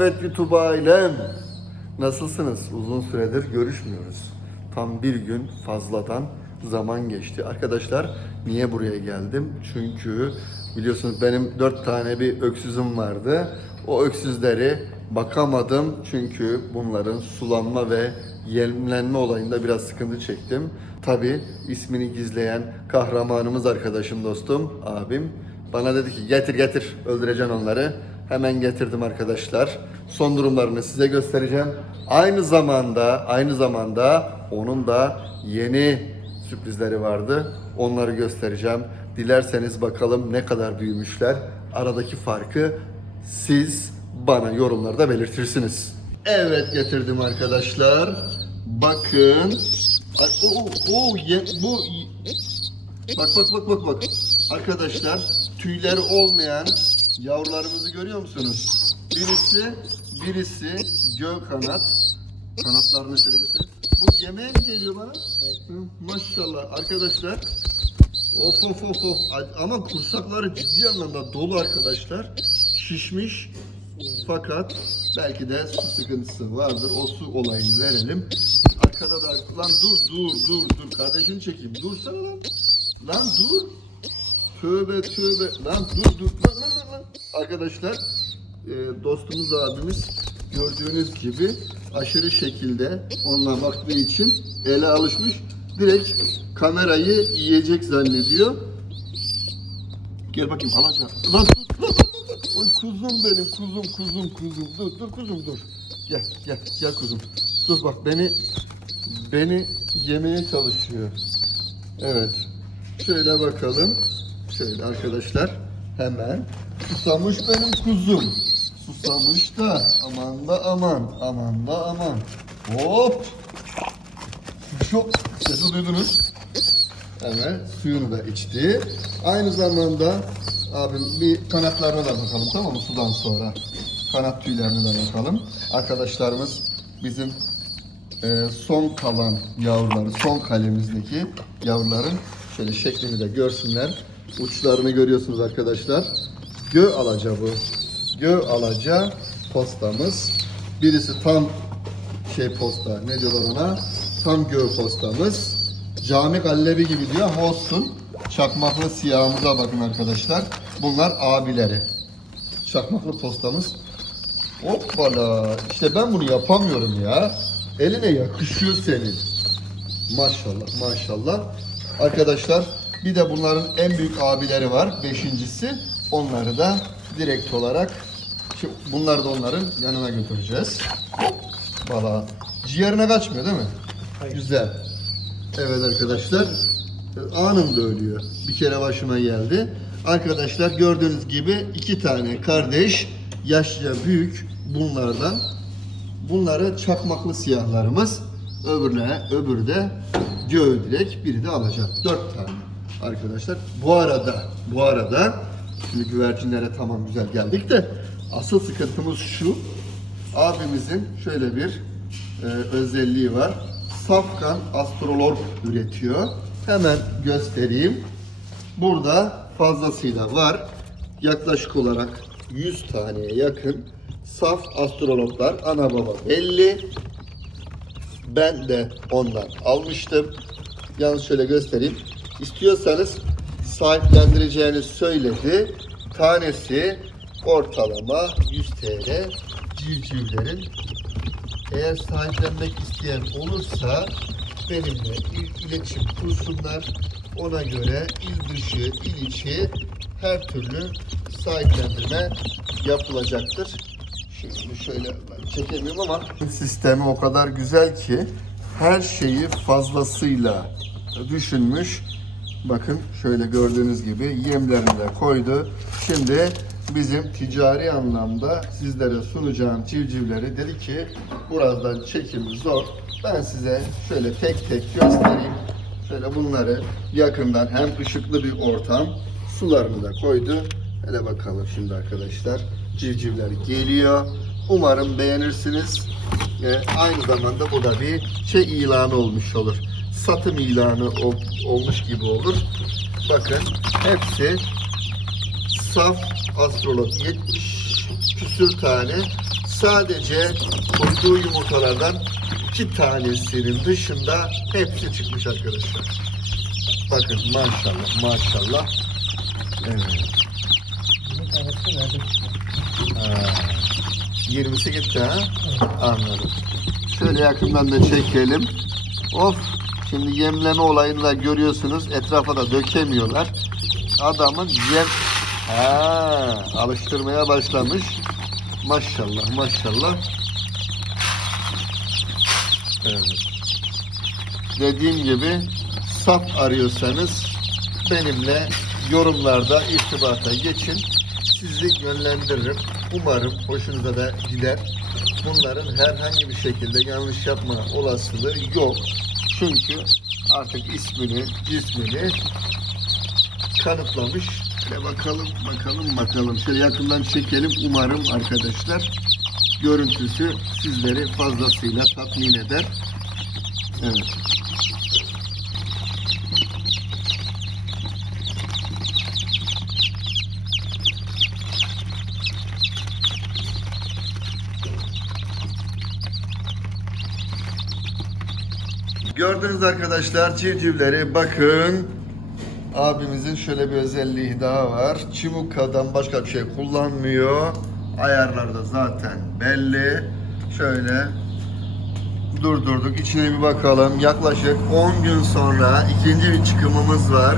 Evet YouTube ailem. Nasılsınız? Uzun süredir görüşmüyoruz. Tam bir gün fazladan zaman geçti. Arkadaşlar niye buraya geldim? Çünkü biliyorsunuz benim dört tane bir öksüzüm vardı. O öksüzleri bakamadım çünkü bunların sulanma ve yemlenme olayında biraz sıkıntı çektim. Tabi ismini gizleyen kahramanımız arkadaşım dostum, abim bana dedi ki getir getir öldüreceksin onları. Hemen getirdim arkadaşlar. Son durumlarını size göstereceğim. Aynı zamanda aynı zamanda onun da yeni sürprizleri vardı. Onları göstereceğim. Dilerseniz bakalım ne kadar büyümüşler. Aradaki farkı siz bana yorumlarda belirtirsiniz. Evet getirdim arkadaşlar. Bakın. Ay, Oo, oo, ye- bu Bak bak bak bak bak. Arkadaşlar tüyleri olmayan yavrularımızı görüyor musunuz? Birisi birisi göğ kanat. Kanatlarını şöyle göster. Bu yemeğe mi geliyor bana? Hı, maşallah arkadaşlar. Of of of of. Ama kursakları ciddi anlamda dolu arkadaşlar. Şişmiş. Fakat belki de su sıkıntısı vardır. O su olayını verelim. Arkada da lan dur dur dur dur kardeşini çekeyim. Dursana lan. Lan dur. Tövbe tövbe. Lan dur dur. Lan. Arkadaşlar e, dostumuz abimiz gördüğünüz gibi aşırı şekilde onunla baktığı için ele alışmış. Direkt kamerayı yiyecek zannediyor. Gel bakayım alacağım. Lan dur. Lan, lan. Oy kuzum benim kuzum kuzum kuzum. Dur dur kuzum dur. Gel gel gel kuzum. Dur bak beni beni yemeye çalışıyor. Evet. Şöyle bakalım. Şöyle arkadaşlar hemen susamış benim kuzum. Susamış da aman da aman aman da aman. Hop. Şu sesi duydunuz. Evet suyunu da içti. Aynı zamanda abim bir kanatlarına da bakalım tamam mı sudan sonra. Kanat tüylerine de bakalım. Arkadaşlarımız bizim e, son kalan yavruları, son kalemizdeki yavruların şöyle şeklini de görsünler. Uçlarını görüyorsunuz arkadaşlar. Gö alaca bu. Gö alaca postamız. Birisi tam şey posta ne diyorlar ona? Tam gö postamız. Cami gallebi gibi diyor olsun. Çakmaklı siyahımıza bakın arkadaşlar. Bunlar abileri. Çakmaklı postamız. Hoppala. İşte ben bunu yapamıyorum ya. Eline yakışıyor senin. Maşallah maşallah. Arkadaşlar bir de bunların en büyük abileri var. Beşincisi. Onları da direkt olarak bunları da onların yanına götüreceğiz. Valla ciğerine kaçmıyor değil mi? Güzel. Evet arkadaşlar. Anında ölüyor. Bir kere başıma geldi. Arkadaşlar gördüğünüz gibi iki tane kardeş yaşça büyük bunlardan. Bunları çakmaklı siyahlarımız. Öbürüne, öbürü de göğü direkt biri de alacak. Dört tane arkadaşlar. Bu arada, bu arada şimdi güvercinlere tamam güzel geldik de asıl sıkıntımız şu. Abimizin şöyle bir e, özelliği var. Safkan astrolog üretiyor. Hemen göstereyim. Burada fazlasıyla var. Yaklaşık olarak 100 taneye yakın saf astrologlar ana baba belli. Ben de ondan almıştım. Yalnız şöyle göstereyim. İstiyorsanız sahiplendireceğini söyledi. Tanesi ortalama 100 TL civcivlerin eğer sahiplenmek isteyen olursa benimle il- iletişim kursunlar. Ona göre il dışı, il içi her türlü sahiplendirme yapılacaktır. Şimdi şöyle çekemiyorum ama sistemi o kadar güzel ki her şeyi fazlasıyla düşünmüş. Bakın şöyle gördüğünüz gibi yemlerini de koydu. Şimdi bizim ticari anlamda sizlere sunacağım civcivleri dedi ki buradan çekimi zor. Ben size şöyle tek tek göstereyim. Şöyle bunları yakından hem ışıklı bir ortam sularını da koydu. Hele bakalım şimdi arkadaşlar. Civcivler geliyor. Umarım beğenirsiniz. Ee, aynı zamanda bu da bir şey ilanı olmuş olur. Satım ilanı ol- olmuş gibi olur. Bakın hepsi saf astrolog 70 küsür tane Sadece koyduğu yumurtalardan iki tanesinin dışında hepsi çıkmış arkadaşlar. Bakın maşallah maşallah. Evet. Ha, 20'si gitti ha? Anladım. Şöyle yakından da çekelim. Of. Şimdi yemleme olayını da görüyorsunuz. Etrafa da dökemiyorlar. Adamın yem... Ha, alıştırmaya başlamış. Maşallah maşallah. Evet. Dediğim gibi sap arıyorsanız benimle yorumlarda irtibata geçin. Sizi yönlendiririm. Umarım hoşunuza da gider. Bunların herhangi bir şekilde yanlış yapma olasılığı yok. Çünkü artık ismini, cismini kanıtlamış. Şöyle bakalım, bakalım, bakalım. Şöyle yakından çekelim. Umarım arkadaşlar görüntüsü sizleri fazlasıyla tatmin eder. Evet. Gördünüz arkadaşlar civcivleri bakın. Abimizin şöyle bir özelliği daha var. Çimuka'dan başka bir şey kullanmıyor. Ayarları da zaten belli. Şöyle durdurduk. İçine bir bakalım. Yaklaşık 10 gün sonra ikinci bir çıkımımız var.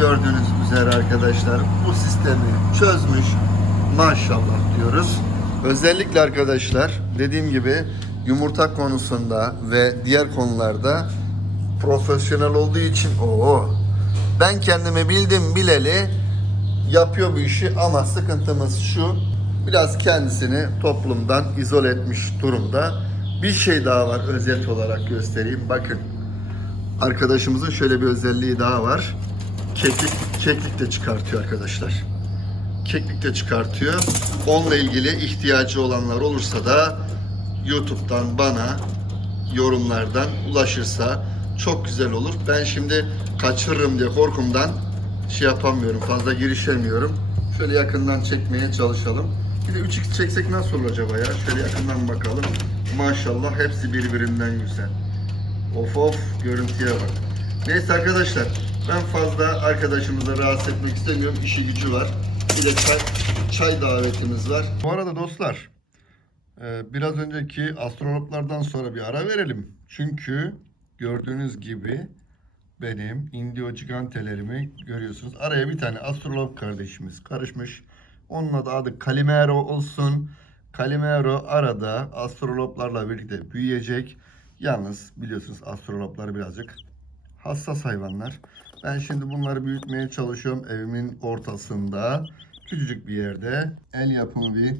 Gördüğünüz üzere arkadaşlar bu sistemi çözmüş. Maşallah diyoruz. Özellikle arkadaşlar dediğim gibi yumurta konusunda ve diğer konularda profesyonel olduğu için o ben kendimi bildim bileli yapıyor bu işi ama sıkıntımız şu biraz kendisini toplumdan izole etmiş durumda. Bir şey daha var özet olarak göstereyim. Bakın arkadaşımızın şöyle bir özelliği daha var. Keklik, keklik de çıkartıyor arkadaşlar. Keklik de çıkartıyor. Onunla ilgili ihtiyacı olanlar olursa da YouTube'dan bana yorumlardan ulaşırsa çok güzel olur. Ben şimdi kaçırırım diye korkumdan şey yapamıyorum. Fazla girişemiyorum. Şöyle yakından çekmeye çalışalım. Bir de 3x çeksek nasıl olur acaba ya? Şöyle yakından bakalım. Maşallah hepsi birbirinden güzel. Of of görüntüye bak. Neyse arkadaşlar ben fazla arkadaşımızı rahatsız etmek istemiyorum. İşi gücü var. Bir de çay, çay davetimiz var. Bu arada dostlar biraz önceki astrologlardan sonra bir ara verelim. Çünkü gördüğünüz gibi benim indio gigantelerimi görüyorsunuz. Araya bir tane astrolog kardeşimiz karışmış. Onun adı adı Calimero olsun. Calimero arada astrologlarla birlikte büyüyecek. Yalnız biliyorsunuz astrologlar birazcık hassas hayvanlar. Ben şimdi bunları büyütmeye çalışıyorum evimin ortasında. Küçücük bir yerde el yapımı bir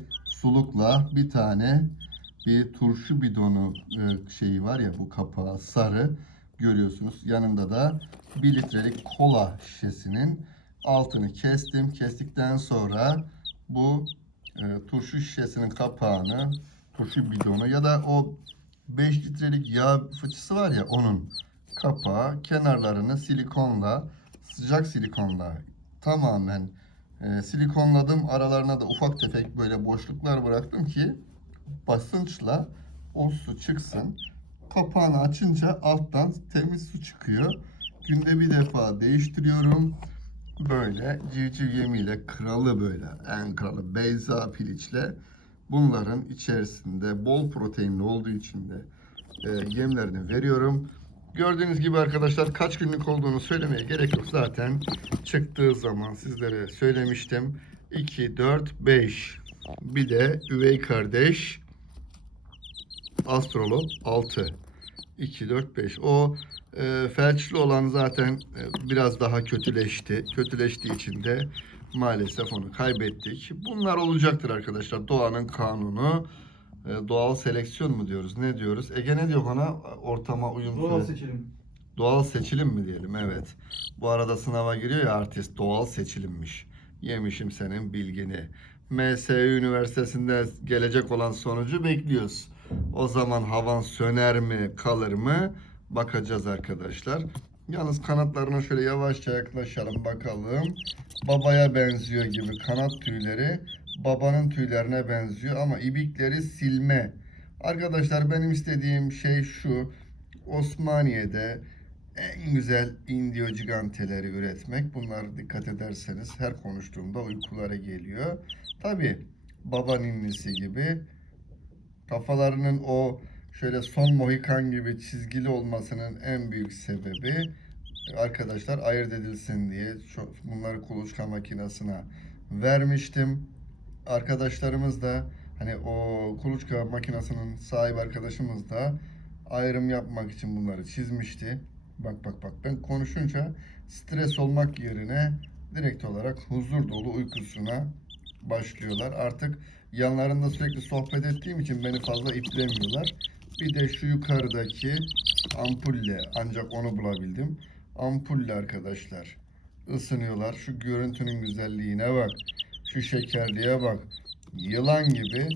sulukla bir tane bir turşu bidonu e, şeyi var ya bu kapağı sarı görüyorsunuz. Yanında da 1 litrelik kola şişesinin altını kestim. Kestikten sonra bu e, turşu şişesinin kapağını turşu bidonu ya da o 5 litrelik yağ fıçısı var ya onun kapağı kenarlarını silikonla sıcak silikonla tamamen e, silikonladım. Aralarına da ufak tefek böyle boşluklar bıraktım ki basınçla o su çıksın. Kapağını açınca alttan temiz su çıkıyor. Günde bir defa değiştiriyorum. Böyle civciv yemiyle kralı böyle en kralı beyza piliçle bunların içerisinde bol proteinli olduğu için de e, yemlerini veriyorum. Gördüğünüz gibi arkadaşlar kaç günlük olduğunu söylemeye gerek yok. Zaten çıktığı zaman sizlere söylemiştim. 2, 4, 5. Bir de üvey kardeş astrolog 6. 2, 4, 5. O e, felçli olan zaten e, biraz daha kötüleşti. Kötüleştiği için de maalesef onu kaybettik. Bunlar olacaktır arkadaşlar. Doğanın kanunu. E, doğal seleksiyon mu diyoruz? Ne diyoruz? Ege ne diyor bana? Ortama uyum Doğal seçelim. Doğal seçilim mi diyelim? Evet. Bu arada sınava giriyor ya artist. Doğal seçilimmiş. Yemişim senin bilgini. MSU Üniversitesi'nde gelecek olan sonucu bekliyoruz. O zaman havan söner mi, kalır mı? Bakacağız arkadaşlar. Yalnız kanatlarına şöyle yavaşça yaklaşalım bakalım. Babaya benziyor gibi kanat tüyleri. Babanın tüylerine benziyor ama ibikleri silme. Arkadaşlar benim istediğim şey şu. Osmaniye'de en güzel indio giganteleri üretmek. Bunlar dikkat ederseniz her konuştuğumda uykulara geliyor. Tabi baba ninnisi gibi kafalarının o şöyle son mohikan gibi çizgili olmasının en büyük sebebi arkadaşlar ayırt edilsin diye bunları kuluçka makinesine vermiştim. Arkadaşlarımız da hani o kuluçka makinesinin sahibi arkadaşımız da ayrım yapmak için bunları çizmişti. Bak bak bak ben konuşunca stres olmak yerine direkt olarak huzur dolu uykusuna başlıyorlar. Artık yanlarında sürekli sohbet ettiğim için beni fazla iplemiyorlar. Bir de şu yukarıdaki ampulle ancak onu bulabildim. Ampulle arkadaşlar ısınıyorlar. Şu görüntünün güzelliğine bak. Şu şekerliğe bak. Yılan gibi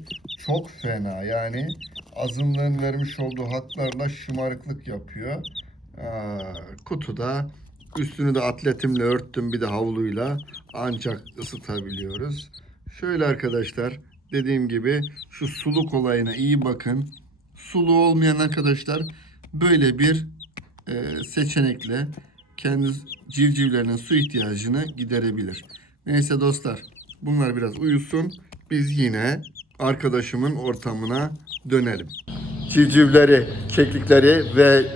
çok fena yani azınlığın vermiş olduğu hatlarla şımarıklık yapıyor. Aa, kutuda üstünü de atletimle örttüm bir de havluyla ancak ısıtabiliyoruz. Şöyle arkadaşlar dediğim gibi şu suluk olayına iyi bakın. Sulu olmayan arkadaşlar böyle bir e, seçenekle kendi civcivlerinin su ihtiyacını giderebilir. Neyse dostlar bunlar biraz uyusun. Biz yine arkadaşımın ortamına dönelim. Civcivleri, keklikleri ve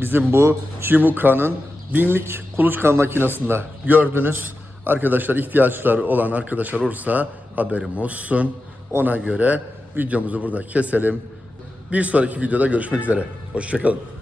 bizim bu Chimuka'nın binlik kuluçka makinesinde gördünüz. Arkadaşlar ihtiyaçları olan arkadaşlar olursa haberim olsun. Ona göre videomuzu burada keselim. Bir sonraki videoda görüşmek üzere. Hoşçakalın.